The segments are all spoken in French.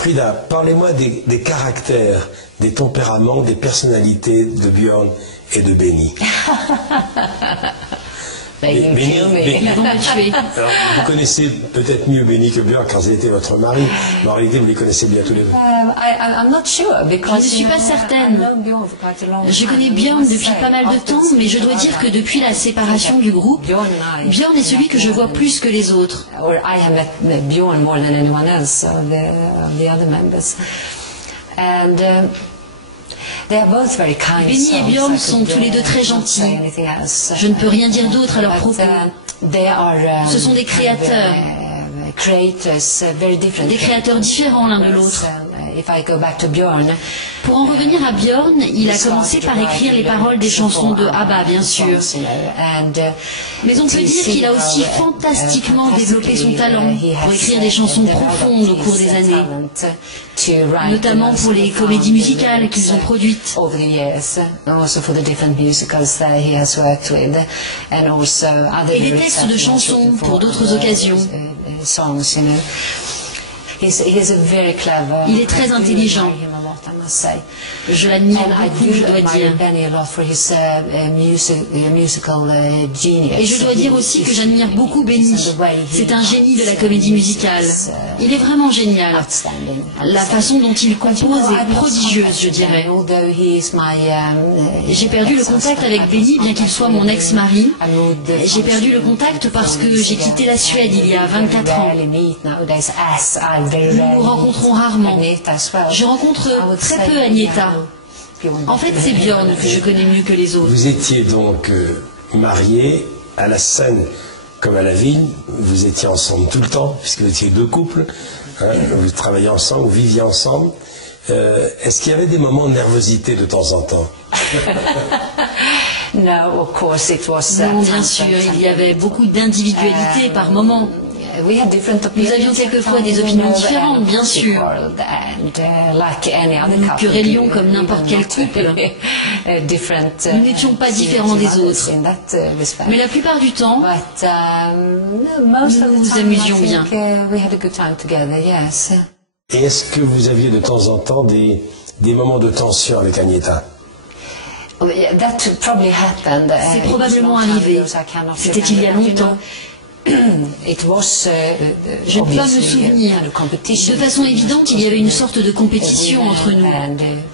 Frida, parlez-moi des caractères, des tempéraments, des personnalités de Björn et de Benny. Benny, alors, vous connaissez peut-être mieux Benny que Björn car c'était votre mari, mais en réalité vous les connaissez bien tous les deux. Je ne suis pas certaine. Je connais Björn depuis pas mal de temps, mais je dois dire que depuis la séparation du groupe, Björn est celui que je vois plus que les autres. Benny et Björn sont tous les deux très gentils. Je ne peux rien dire d'autre à leur propos. Ce sont des créateurs. Des créateurs différents l'un de l'autre. Pour en revenir à Björn, il a commencé par écrire les paroles des chansons de ABBA, bien sûr. Mais on peut dire qu'il a aussi fantastiquement développé son talent pour écrire des chansons profondes au cours des années, notamment pour les comédies musicales qu'ils ont produites. Et des textes de chansons pour d'autres occasions. Il est très intelligent. Je l'admire beaucoup, je dois dire. Et je dois dire aussi que j'admire beaucoup Benny. C'est un génie de la comédie musicale. Il est vraiment génial. La façon dont il compose est prodigieuse, je dirais. J'ai perdu le contact avec Benny, bien qu'il soit mon ex-mari. J'ai perdu le contact parce que j'ai quitté la Suède il y a 24 ans. Nous nous rencontrons rarement. Je rencontre très peu Agnetha. En fait, c'est Björn que je connais mieux que les autres. Vous étiez donc mariés à la scène comme à la ville. Vous étiez ensemble tout le temps, puisque vous étiez deux couples. Hein, vous travailliez ensemble, vous viviez ensemble. Est-ce qu'il y avait des moments de nervosité de temps en temps? Non, bien sûr, il y avait beaucoup d'individualité par moment. Nous avions quelquefois des opinions différentes, bien sûr. Nous nous querellions comme n'importe quel couple. Nous n'étions pas différents des autres. Mais la plupart du temps, nous nous amusions bien. Et est-ce que vous aviez de temps en temps des moments de tension avec Agnetha? C'est probablement arrivé. C'était il y a longtemps. Je ne peux pas me souvenir. De façon évidente, il y avait une sorte de compétition entre nous.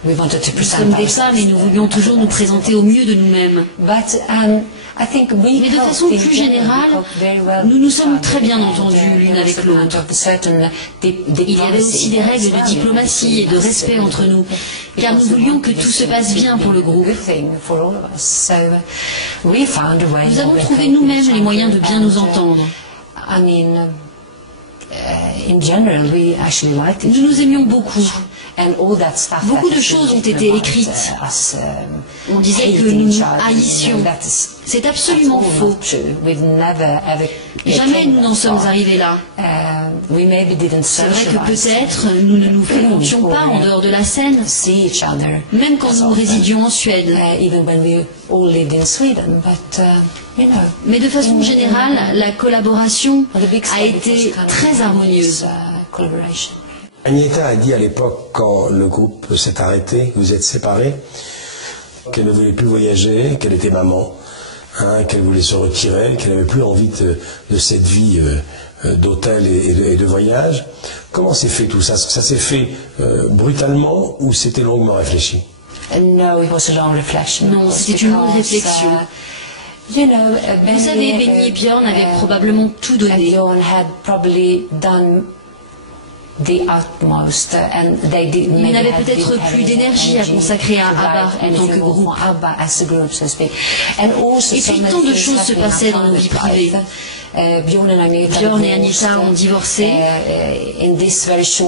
Nous sommes des femmes et nous voulions toujours nous présenter au mieux de nous-mêmes. Mais de façon plus générale, nous nous sommes très bien entendus l'une avec l'autre. Il y avait aussi des règles de diplomatie et de respect entre nous, car nous voulions que tout se passe bien pour le groupe. Nous avons trouvé nous-mêmes les moyens de bien nous entendre. Nous nous aimions beaucoup. Beaucoup de choses ont été écrites. On disait que nous nous haïssions. C'est absolument faux. Jamais nous n'en sommes arrivés là. C'est vrai que peut-être nous ne nous fréquentions pas en dehors de la scène, même quand nous résidions en Suède. Mais de façon générale, la collaboration a été très harmonieuse. Agnetha a dit à l'époque, quand le groupe s'est arrêté, vous êtes séparés, qu'elle ne voulait plus voyager, qu'elle était maman, hein, qu'elle voulait se retirer, qu'elle n'avait plus envie de cette vie d'hôtel et de voyage. Comment s'est fait tout ça? Est-ce que ça s'est fait brutalement ou c'était longuement réfléchi? Non, c'était une longue réflexion. Vous savez, Benny et Björn avaient probablement tout donné. Ils n'avaient peut-être plus d'énergie à consacrer à ABBA en tant que groupe. Et puis tant de choses se passaient dans nos vies privées. Björn et Agnetha ont divorcé.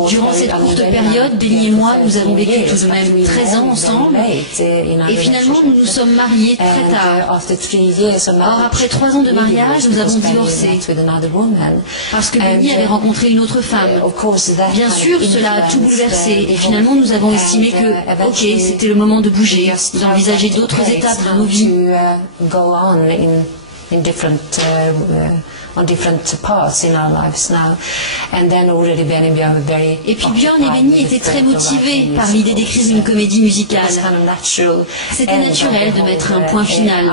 Durant cette courte période, Benny et moi, nous avons vécu tout de même 13 ans ensemble. Et finalement, nous nous sommes mariés très tard. Or, après 3 ans de mariage, nous avons divorcé. Parce que Benny avait rencontré une autre femme. Bien sûr, cela a tout bouleversé. Et finalement, nous avons estimé que, ok, c'était le moment de bouger, d'envisager d'autres étapes dans nos vies. Et puis Björn et Benny étaient très motivés par l'idée d'écrire une comédie musicale. C'était naturel de mettre un point final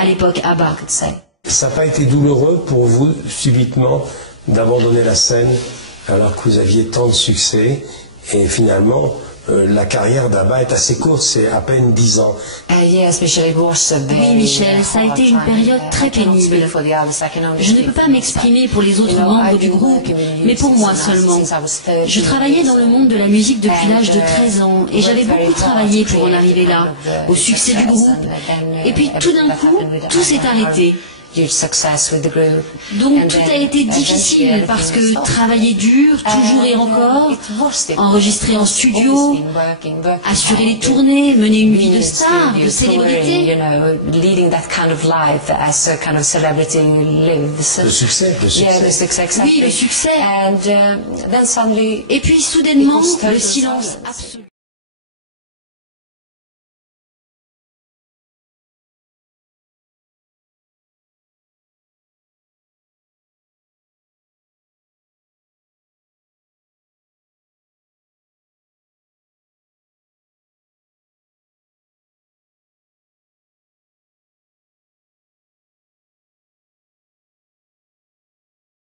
à l'époque ABBA. Ça n'a pas été douloureux pour vous, subitement, d'abandonner la scène alors que vous aviez tant de succès et finalement la carrière d'ABBA est assez courte, c'est à peine 10 ans. Oui, Michel, ça a été une période très pénible. Je ne peux pas m'exprimer pour les autres membres du groupe, mais pour moi seulement. Je travaillais dans le monde de la musique depuis l'âge de 13 ans et j'avais beaucoup travaillé pour en arriver là, au succès du groupe. Et puis tout d'un coup, tout s'est arrêté. Donc tout a été difficile parce que travailler dur, toujours et encore, enregistrer en studio, assurer les tournées, mener une vie de star, de célébrité. Le succès. Oui, le succès. Et puis soudainement, le silence absolu.